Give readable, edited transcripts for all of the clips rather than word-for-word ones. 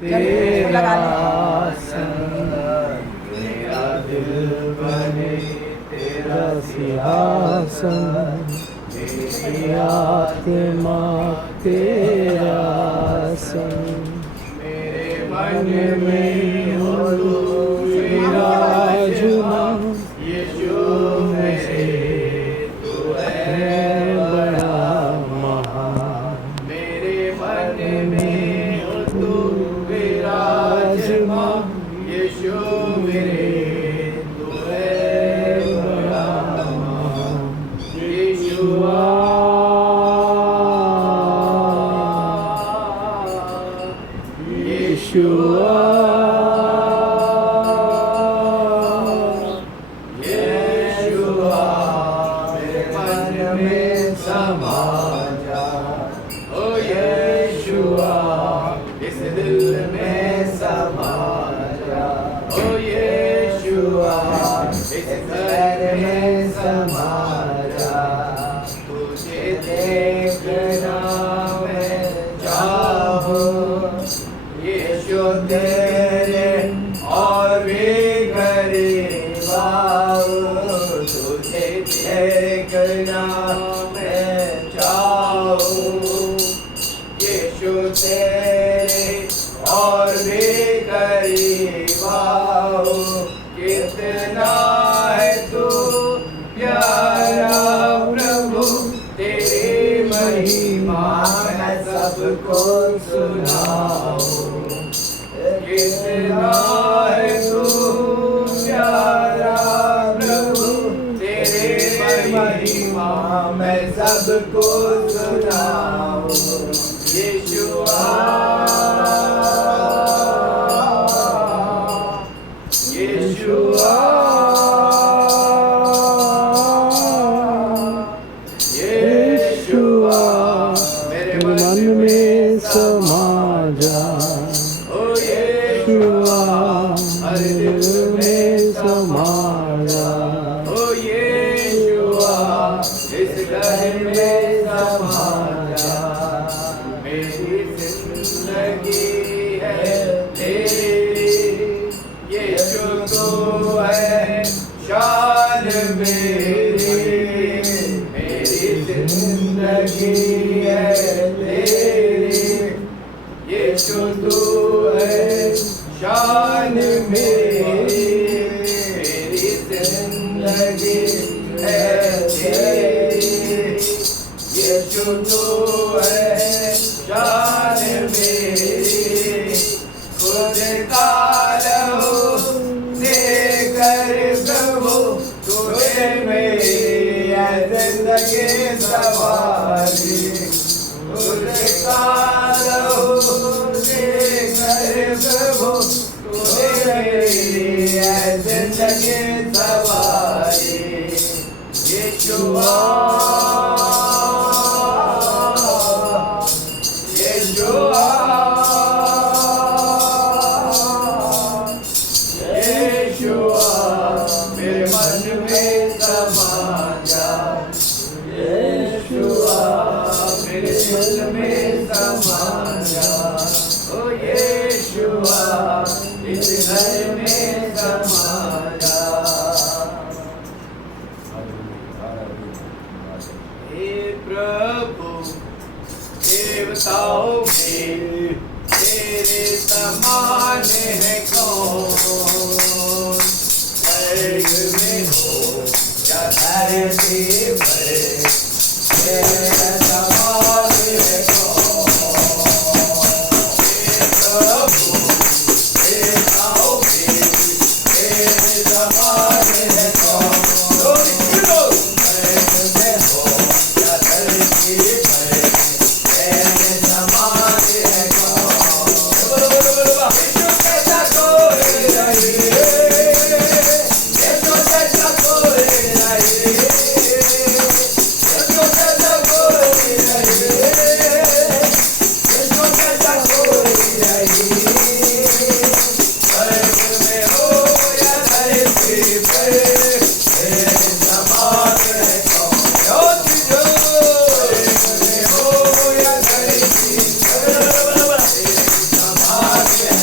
तेरा संग मेरा दिल बने तेरा सिंहासन, मेरी आत्मा तेरा संग, मेरे मन में हो तू विराजमान, यीशु मेरे तू है बड़ा महान, मेरे मन में हो तू विराजमान, यीशु मेरे तू है बड़ा महान, यीशुआ यीशुआ यीशुआ मेरे मन में समा जा, ओ यीशुआ इस दिल में समा जा, ओ यीशुआ इस घर में समा जा, तुझे देखना मैं चाहूं, यीशु तेरे और भी करीब आऊं, तुझे देखना मैं चाहूं, यीशु तेरे और भी करीब आऊं, कितना है तू प्यारा प्रभु, तेरी महिमा मैं सबको सुनाऊं, कितना है तू प्यारा प्रभु, तेरी महिमा मैं सबको सुनाऊं, यीशुआ यीशुआ यीशुआ मेरे मन में समा जा, ओ यीशुआ हर दिल में समा जा, ओ यीशुआ इस घर में समा जा, मेरी जिंदगी है तेरी, यीशु तू है शान मेरी, मेरी जिंदगी है तेरी, यीशु तू है शान मेरी, मेरी जिंदगी है तेरी, यीशु तू है शान मेरी, खुद का लहू देकर प्रभु तुझे मेरी जिंदगी सवारी, खुद का लहू देकर प्रभु तुझे मेरी जिंदगी सवारी, यीशुआ यीशुआ यीशुआ मेरे मन में समा जा, यीशुआ मेरे दिल में समा जा, ओ यीशुआ इस घर में समा जा, हे प्रभु देवताओं में तेरे समान है कौन, स्वर्ग में हो या धरती पर तेरे समान है कौन, हे प्रभु देवताओं में तेरे समान है कौन, स्वर्ग में हो या धरती पर तेरे समान है कौन, यीशु कैसा कोई नहीं, यीशु कैसा कोई नहीं, यीशु कैसा कोई नहीं, यीशु कैसा कोई नहीं, स्वर्ग में हो या धरती पर तेरे समान है कौन, स्वर्ग में हो या धरती पर तेरे समान है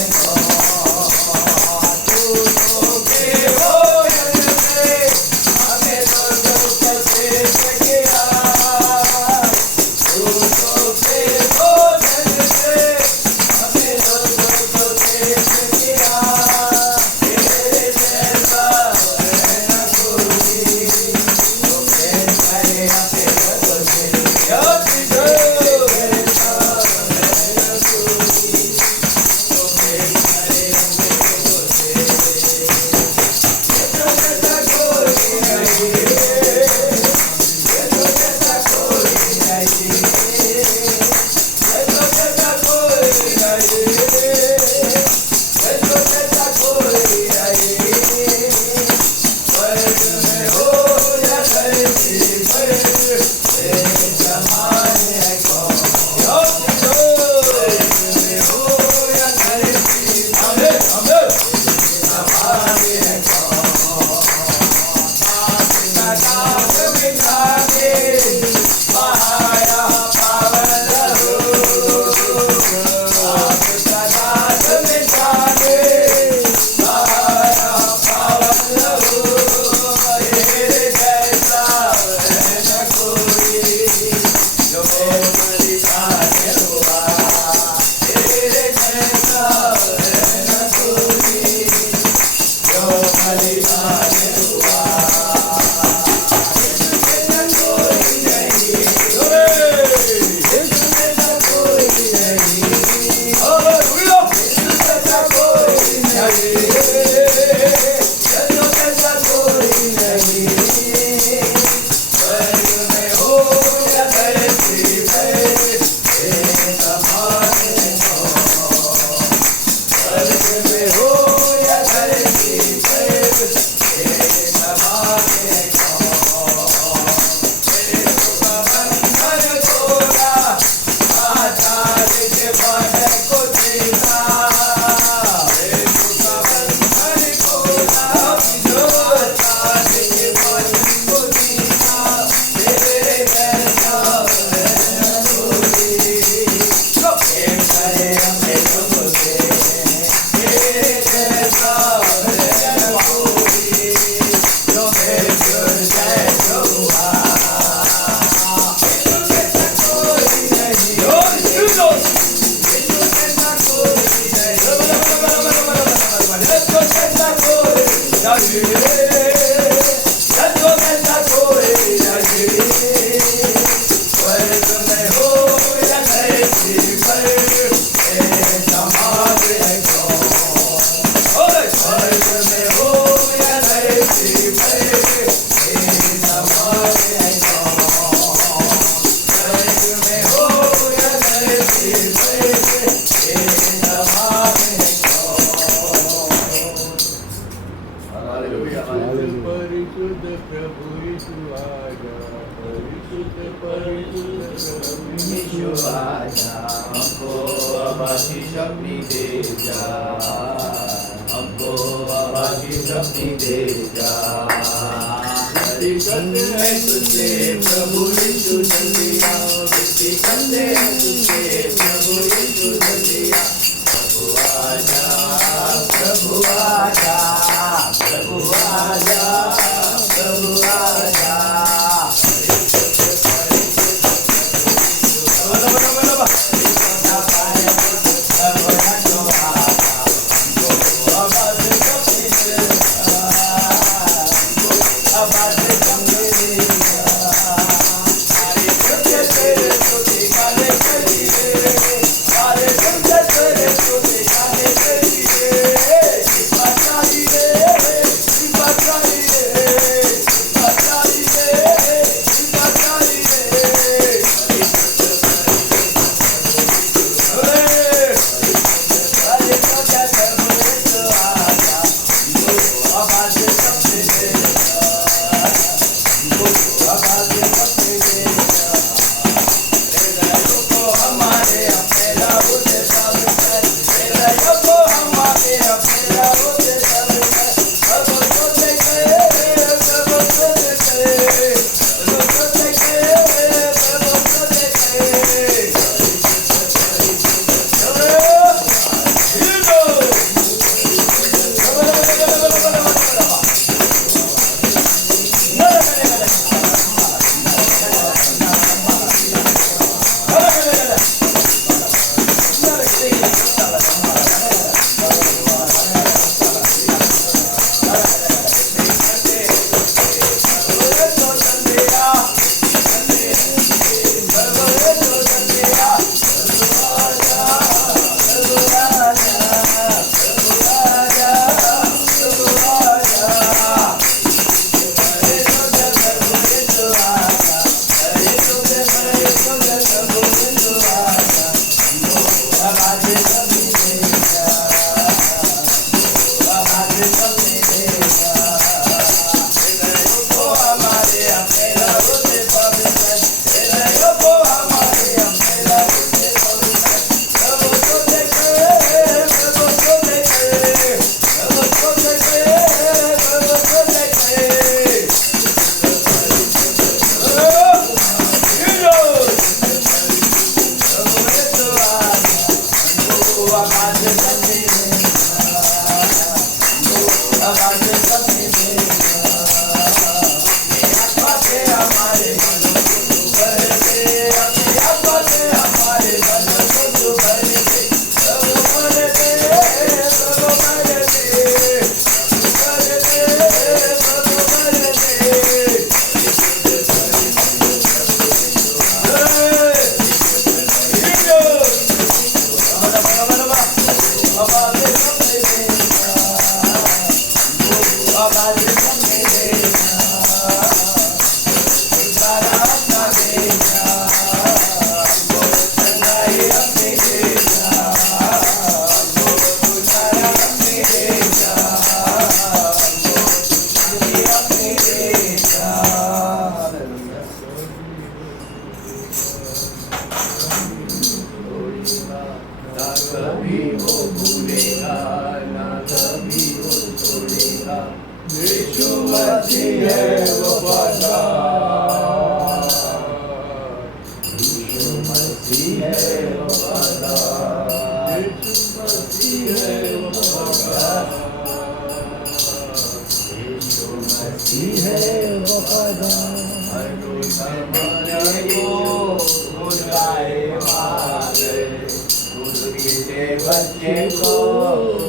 बच्चे को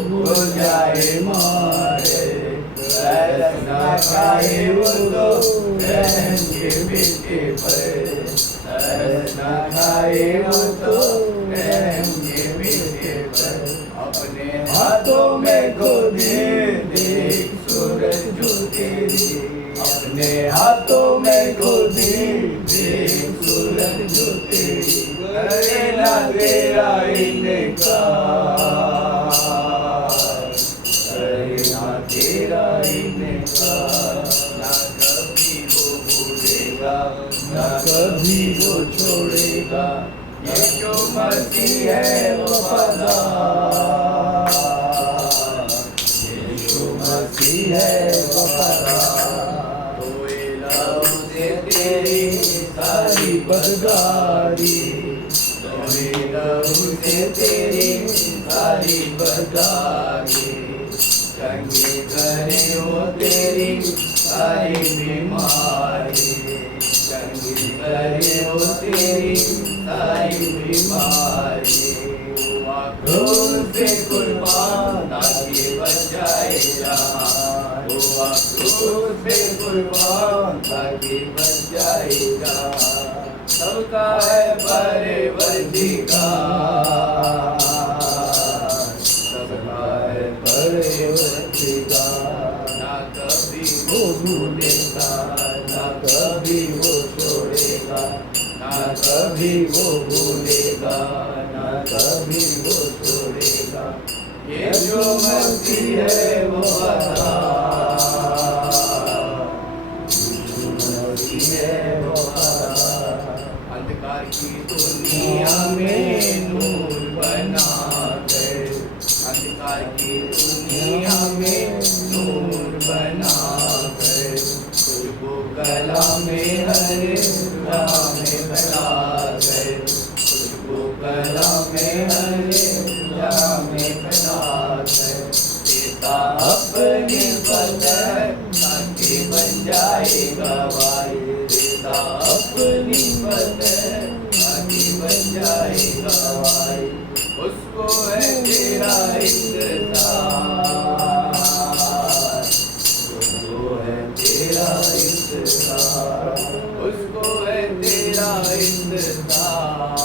हो जाए मारे रसना खाए वो तो रहेंगे मिट्टी पर, रसना खाए वो तो रहेंगे मिट्टी पर। अपने हाथों में गोदी देख सूरज जो तेरी, अपने हाथों में गोदी देख सूरज जो तेरी, करेला तेरा इनकार, करेला तेरा इनकार। ना कभी वो भूलेगा, ना कभी वो छोड़ेगा, ये जो मसीह है वफादार, ये जो मसीह है वफादार। रोएगा उसे तेरी सारी बदगारी, रोएगा उसे तेरी सारी बदगारी, चंगी करे वो तेरी सारी बीमारी, चंगी करे वो तेरी सारी बीमारी। हुआ क्रोध से कुर्बान ताकि बच जाए जहां, हुआ क्रोध से कुर्बान ताकि बच जाए जहां। सबका है परवरदिगार, सबका है परवरदिगार। ना कभी वो भूलेगा, ना कभी वो छोड़ेगा, ना कभी वो भूलेगा, ना कभी वो छोड़ेगा, ये जो मसीह है वो वफादार, जो मसीह है वो वफादार। अंधकार की दुनिया में नूर बना कर, अंधकार की दुनिया में नूर बना कर, खुशबू गला में हरे राह में फैला कर, खुशबू गला में हरे राह में फैला कर। देता अपनी बदन ताकि बन जाए गवाही, देता अपनी बदन ताकि बन जाए गवाही। उसको है तेरा इंतजार, उसको है तेरा इंतजार, उसको है तेरा इंतजार,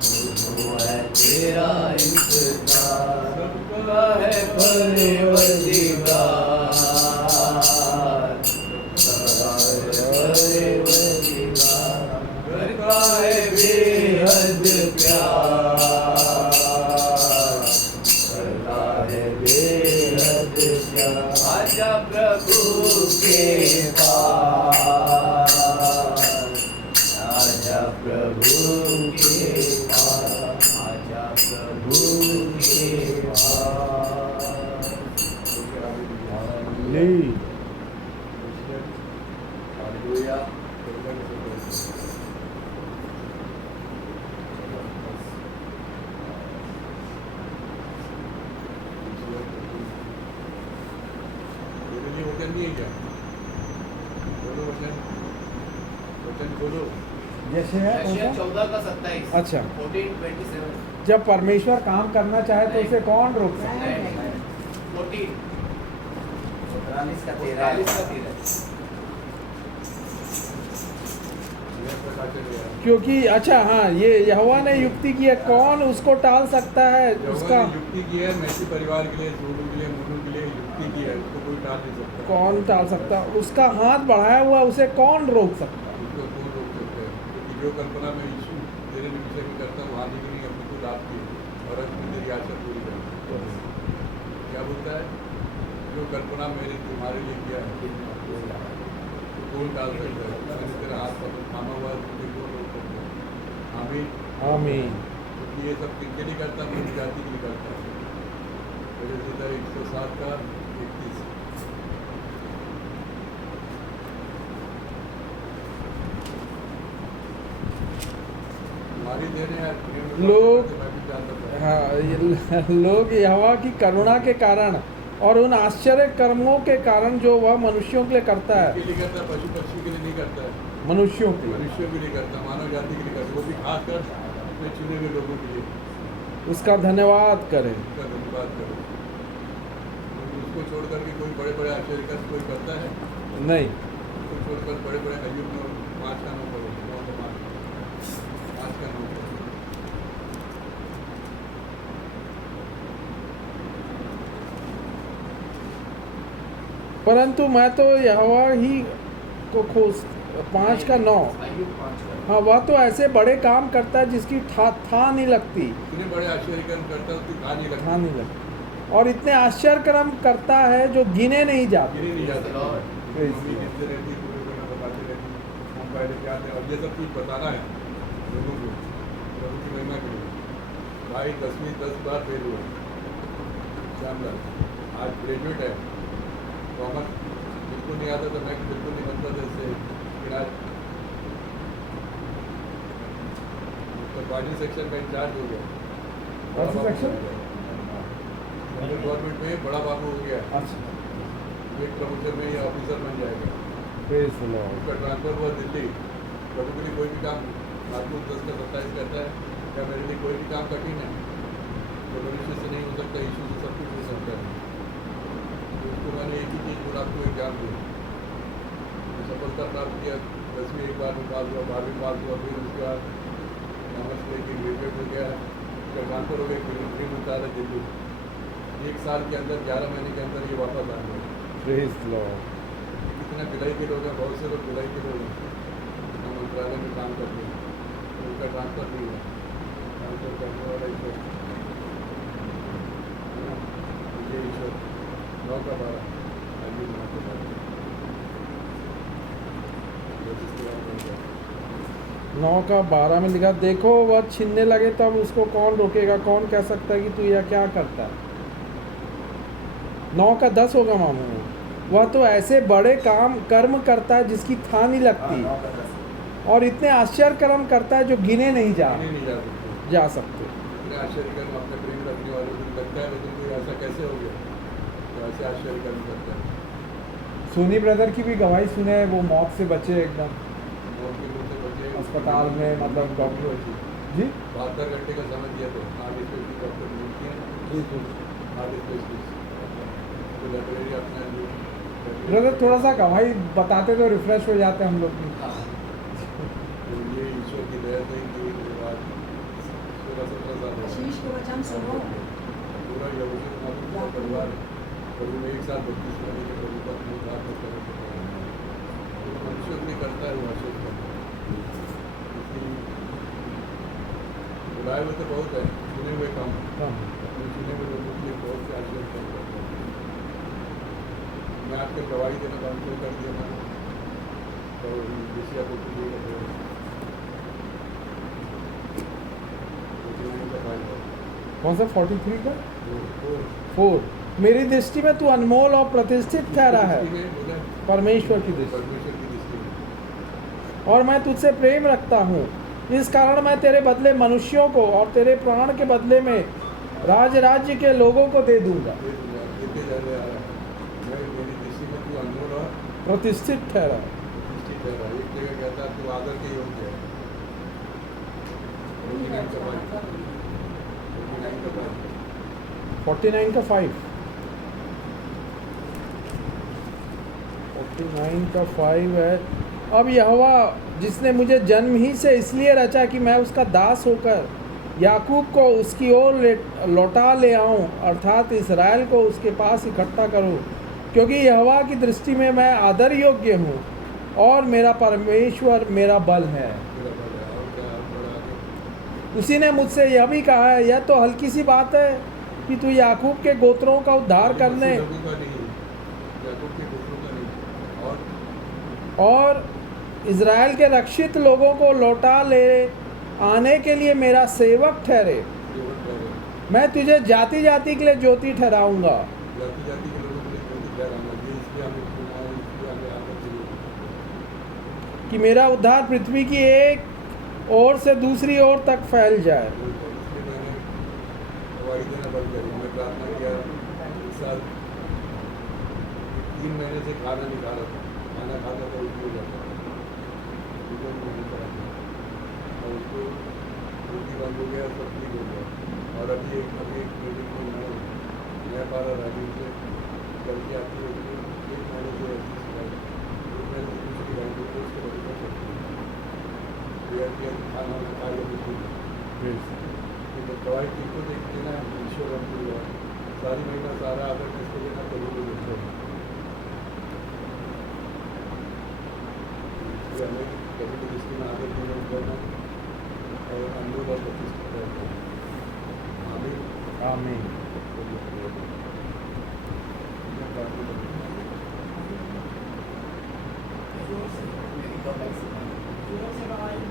उसको है तेरा इंतजार। सबका है परवरदिगार, सबका है परवरदिगार, करता है बेहद प्यार, करता है बेहद प्यार। आजा प्रभु के पास, आजा प्रभु के पास, आजा प्रभु के पास। हालेलुया। वचन नहीं है क्या? बोलो वचन, वचन बोलो। जैसे है यशायाह ऐसा? 14 का 27। अच्छा। 14:27। जब परमेश्वर काम करना चाहे तो उसे कौन रोक सकता है? 14 43 का 13 43 का 13। क्योंकि अच्छा हाँ, ये यहोवा ने युक्ति की है, कौन उसको टाल सकता है? उसका युक्ति की है, मैसी परिवार के लिए, सूडू के लिए, मुनू के लिए युक्ति की है, उसको कोई टाल नहीं सकता। कौन टाल सकता? उसका हाथ बढ़ाया हुआ उसे कौन रोक सकता? उसको कौन रोक सकते हैं? क्योंकि जो कल्पना में यीशु तेरे विषय में करता हूँ, आदि की नहीं अपनी खुद आपकी और अपनी तेरी आशा पूरी कर। क्या बोलता है? जो कल्पना मैंने तुम्हारे लिए किया है कौन टाल सकता है? मैंने तेरा हाथ पकड़ थामा हुआ है, तुझे कौन रोक सकता है? आमीन आमीन। क्योंकि ये सब किनके लिए करता है? मेरी जाति के लिए करता है। मेरे सीधा 107 का 31। हमारी देने हैं लोग- मैं भी जानता था। हाँ, लोग यहोवा की करुणा के कारण और उन आश्चर्य कर्मों के कारण जो वह मनुष्यों के लिए करता है, के लिए करता है, पशु पक्षी के लिए नहीं करता है, मनुष्यों के लिए, मनुष्यों के लिए करता है, मानव जाति के लिए करता है, वो भी खासकर अपने चुने हुए लोगों के लिए उसका धन्यवाद करें। उसका धन्यवाद करो। क्योंकि उसको छोड़ करके कोई बड़े बड़े आश्चर्य कर्म कोई करता है? नहीं। उसको छोड़कर बड़े बड़े अयुब में 5 का 9 करो, 9 का 5 का 9 करो। परंतु मैं तो यहोवा ही को खोज 5 का 9। आयु 5 का। हाँ, वह तो ऐसे बड़े काम करता है जिसकी था नहीं लगती। इतने बड़े आश्चर्य कर्म करता है उसकी कहानी लगती था नहीं लगती। और इतने आश्चर्य कर्म करता है जो गिने नहीं जाते। गिनी नहीं जाती। Praise mummy the Lord। गिनते रहती है, पूरे पूरे बताती रहती है, हम पहले क्या थे, और ये सब चीज़ बताना है लोगों को प्रभु की महिमा के लिए। भाई 10वीं 10 बार फेल हुआ श्यामलाल, आज ग्रेजुएट है। कॉमर्स बिल्कुल नहीं आता था, मैं बिल्कुल नहीं बनता था इससे, लेकिन आज तो पार्टी सेक्शन का इंचार्ज हो गया। कौन सा सेक्शन? सेंट्रल गवर्नमेंट में बड़ा बाबू हो गया, अच्छा। एक प्रमोशन में या ऑफिसर बन जाएगा। Praise the Lord। उसका ट्रांसफर हुआ दिल्ली। प्रभु के लिए कोई भी काम मार्कुस 10 का 27 कहता है, क्या मेरे लिए कोई भी काम कठिन है? तो मनुष्य से नहीं हो सकता, यीशु से सब कुछ हो सकता है। तो उसको मैंने एक ही चीज़ बोला, आपको एग्जाम दो। सफलता प्राप्त किया, 10वीं एक बार में पास हुआ, 12वीं पास हुआ, फिर उसके बाद कॉमर्स लेके ग्रेजुएट हो गया, उसका ट्रांसफर हो गया, फिर मिलता था दिल्ली। 1 साल के अंदर 11 महीने के अंदर ये वापस आ गया। Praise the Lord। कितने भिलाई के लोग हैं, बहुत से लोग भिलाई के लोग हैं, हम मंत्रालय में काम करते हैं, तो उनका ट्रांसफर नहीं हुआ। ट्रांसफर करने वाला ईश्वर, ये ईश्वर 9 का 12 आइए 9 का 12 9 का 12 में लिखा, देखो वह छीनने लगे तब उसको कौन रोकेगा? कौन कह सकता है कि तू यह क्या करता है? 9 का 10 होगा मामू। वह तो ऐसे बड़े कर्म करता है जिसकी था नहीं हाँ, लगती, 9 का 10। और इतने आश्चर्य कर्म करता है जो गिने नहीं नहीं जा सकते। जा सकते। इतने आश्चर्य कर्म अपने प्रेम रखने वालों को लगता है, लेकिन कोई ऐसा कैसे हो गया तो ऐसे आश्चर्य कर्म करता है। सोनी ब्रदर की भी गवाही सुने, वो मौत से बचे एकदम, मौत के मुंह से बचे, अस्पताल में, मतलब डॉक्टर जी 72 घंटे का समय दिया था। हार्ट स्पेशलिस्ट डॉक्टर मिलती है, हार्ट स्पेशलिस्ट तो लाइब्रेरी अपना जो ब्रदर थोड़ा सा गवाही बताते तो रिफ्रेश हो जाते हम लोग भी। तो ये ईश्वर की दया से ही मेरे बाद 16-17 साल हो आशीष के वचन सुनो। पूरा यहूदी समाज का परिवार है। प्रभु ने एक साथ 32 महीने के प्रभु का अपने हाथ में करने के बाद मनुष्य भी करता है, वो आशीष करता है। इसलिए बुलाए हुए तो बहुत है, चुने हुए कम है। हाँ। अपने चुने हुए लोगों के लिए बहुत से आशीष करता है। मैं आपको गवाही देना बंद क्यों कर दिया मैंने, तो दूसरी आपको कौन सा 43 का 4? मेरी दृष्टि में तू अनमोल और प्रतिष्ठित ठहरा है परमेश्वर की दृष्टि में, और मैं तुझसे प्रेम रखता हूँ। इस कारण मैं तेरे बदले मनुष्यों को और तेरे प्राण के बदले में राज्य के लोगों को दे दूंगा। प्रतिष्ठित ठहरा है। एक जगह कहता है तू आदर के योग्य है। 49 का 5 49 का 5 है। अब यहोवा जिसने मुझे जन्म ही से इसलिए रचा कि मैं उसका दास होकर याकूब को उसकी ओर लौटा ले आऊं, अर्थात इस्राएल को उसके पास इकट्ठा करूं, क्योंकि यहोवा की दृष्टि में मैं आदर योग्य हूं और मेरा परमेश्वर मेरा बल है। उसी ने मुझसे यह भी कहा है, यह तो हल्की सी बात है कि तू याकूब के गोत्रों का उद्धार करने और इज़राइल के रक्षित लोगों को लौटा ले आने के लिए मेरा सेवक ठहरे। मैं तुझे जाति जाति के लिए ज्योति ठहराऊंगा। कि मेरा उद्धार पृथ्वी की एक ओर से दूसरी ओर तक फैल जाए। प्रार्थना किया, इस साल 3 महीने से खाना नहीं खा रहा था, खाना खाता था उल्टी हो जाता था, और उसको उल्टी बंद हो गया, सब ठीक हो गया। और अभी एक मीटिंग में मैं पा रहा राजीव से गलती आपकी होगी, 1 महीने से ऐसी सिलाई, 1 महीने से दूसरी गाड़ी को उसके बदले में सकती है। खाना खाई बिल्कुल तो दवाई ठीक को देखते ना, ईश्वर हमको हुआ सारी महीना सारा अगर किसको देना तो वो देखते हैं। हमें कभी भी जिसकी में आगे नहीं करना और अनुभव और प्रतिष्ठा करते हैं। आमीन आमीन।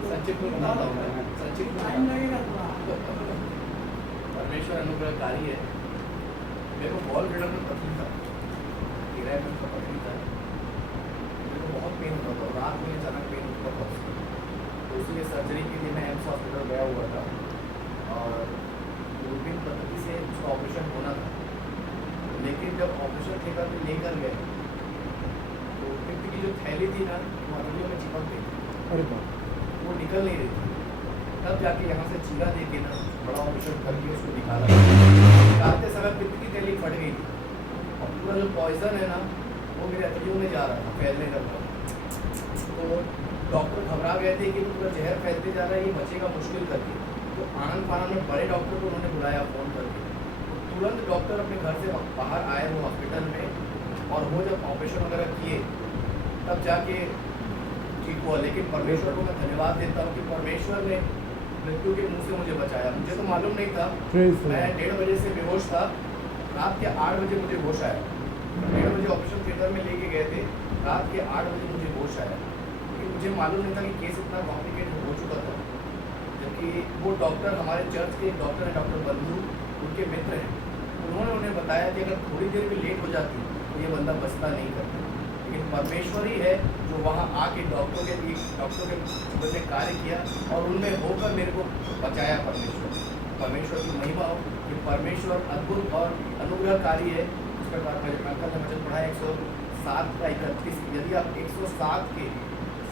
संक्षिप्त में बताता हूँ मैं, संक्षिप्त में बताता हूँ। परमेश्वर अनुग्रहकारी है। मेरे को बॉल रिडर में तकलीफ था, किराए में उसका तकलीफ था, मेरे को बहुत पेन होता था, रात में अचानक पेन होता था उसको, तो इसलिए सर्जरी के लिए मैं एम्स हॉस्पिटल गया हुआ था और दूरबीन पद्धति से उसका ऑपरेशन होना था। लेकिन जब ऑपरेशन थिएटर में लेकर गए तो पित्त की जो थैली थी ना वो हड्डियों में चिपक गई, अरे बाप, वो निकल नहीं रही थी। तब जाके यहाँ से चीरा दे के ना बड़ा ऑपरेशन करके उसको निकाला। निकालते समय पित्त की थैली फट गई थी और पूरा जो पॉइजन है ना वो मेरे हड्डियों में जा रहा था, फैलने लगा। तो डॉक्टर घबरा गए थे कि पूरा जहर फैलते जा रहा है, ये बचेगा मुश्किल करके। तो आनंद फानंद में बड़े डॉक्टर को उन्होंने बुलाया फ़ोन करके। तो तुरंत डॉक्टर अपने घर से बाहर आए वो हॉस्पिटल में, और वो जब ऑपरेशन वगैरह किए तब जाके ठीक हुआ। लेकिन परमेश्वर को मैं धन्यवाद देता हूँ कि परमेश्वर ने मृत्यु के मुंह से मुझे बचाया। मुझे तो मालूम नहीं था, मैं 1:30 बजे से बेहोश था, रात के 8 बजे मुझे होश आया। 1:30 बजे ऑपरेशन थिएटर में लेके गए थे, रात के 8 बजे मुझे होश आया, क्योंकि मुझे मालूम नहीं था कि केस इतना कॉम्प्लिकेटेड हो चुका था। जबकि वो डॉक्टर हमारे चर्च के एक डॉक्टर हैं, डॉक्टर बंधु, उनके मित्र हैं, उन्होंने उन्हें बताया कि अगर थोड़ी देर भी लेट हो जाती तो ये बंदा बचता नहीं करता। लेकिन परमेश्वर ही है जो वहाँ आके डॉक्टरों के जीवन में कार्य किया और उनमें होकर मेरे को बचाया। परमेश्वर की महिमा हो कि परमेश्वर अद्भुत और अनुग्रहकारी है। इस प्रकार अंकल ने वचन पढ़ा 107 का 31। यदि आप 107 के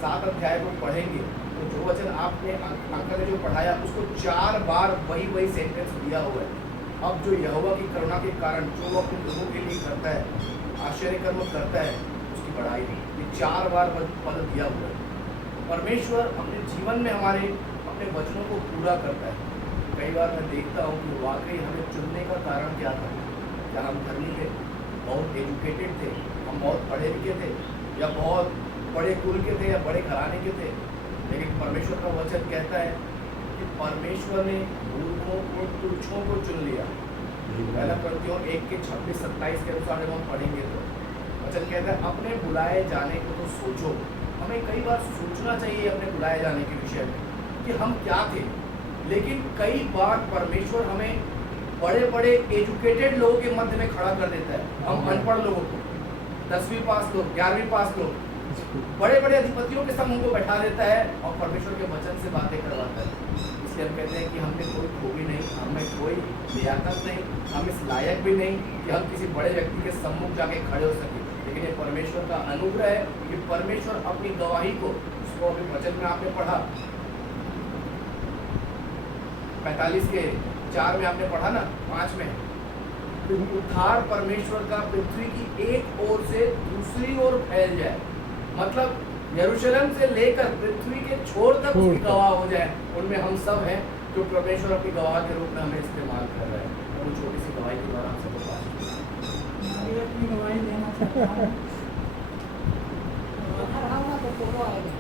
7 अध्याय को पढ़ेंगे तो जो वचन आपने अंकल ने जो पढ़ाया उसको 4 बार वही सेंटेंस दिया हुआ है। अब जो यहोवा की करुणा के कारण जो वो अपने लोगों के लिए करता है, आश्चर्य कर्म करता है, उसकी बढ़ाई नहीं, ये 4 बार पद दिया हुआ है। परमेश्वर अपने जीवन में हमारे अपने वचनों को पूरा करता है। कई बार मैं देखता हूँ कि वाकई हमें चुनने का कारण क्या था। क्या हम धर्मी थे, बहुत एजुकेटेड थे, हम बहुत पढ़े लिखे थे, या बहुत बड़े कुल के थे या बड़े घराने के थे। लेकिन परमेश्वर का वचन कहता है कि परमेश्वर ने मूर्खों को तुच्छों को चुन लिया। पहला कुरिन्थियों 1:26-27 के अनुसार जब हम पढ़ेंगे तो वचन कहता है अपने बुलाए जाने को तो सोचो। हमें कई बार सोचना चाहिए अपने बुलाए जाने के विषय में कि हम क्या थे। लेकिन कई बार परमेश्वर हमें बड़े बड़े एजुकेटेड लोगों के मध्य में खड़ा कर देता है। हम अनपढ़ लोगों को, 10वीं पास लोग, 11वीं पास लोग, बड़े बड़े अधिपतियों के संग उनको बैठा देता है और परमेश्वर के वचन से बातें करवाता है। इसलिए हम कहते हैं कि हमने कोई खूबी नहीं, हमें कोई लियाकत नहीं, हम इस लायक भी नहीं कि हम किसी बड़े व्यक्ति के सम्मुख जाके खड़े हो सके। लेकिन ये परमेश्वर का अनुग्रह है कि परमेश्वर अपनी गवाही को, उसको अभी वचन में आपने पढ़ा 45:4 में आपने पढ़ा ना, 5 में, उद्धार परमेश्वर का पृथ्वी की एक ओर से दूसरी ओर फैल जाए। मतलब यरूशलेम से लेकर पृथ्वी के छोर तक उसकी गवाह हो जाए। उनमें हम सब हैं जो परमेश्वर अपनी गवाह के रूप में हमें इस्तेमाल कर रहे हैं। और वो छोटी सी गवाही के द्वारा हम सबको पास अपनी गवाही देना चाहता हूँ। हर हाल में तो आएगा।